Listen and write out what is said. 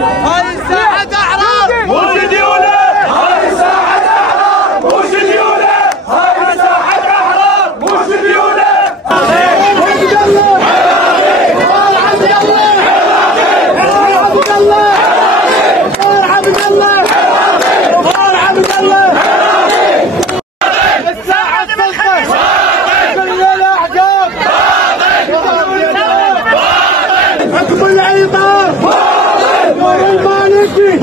هاي ساحة أحرار وش ديونه؟ هاي ساحة أحرار وش ديونه؟ هاي ساحة أحرار وش ديونه؟ عبد الله عبد الله عبد الله عبد الله عبد الله الساحة السلطة كل الأحزاب حكم العباد والمالكي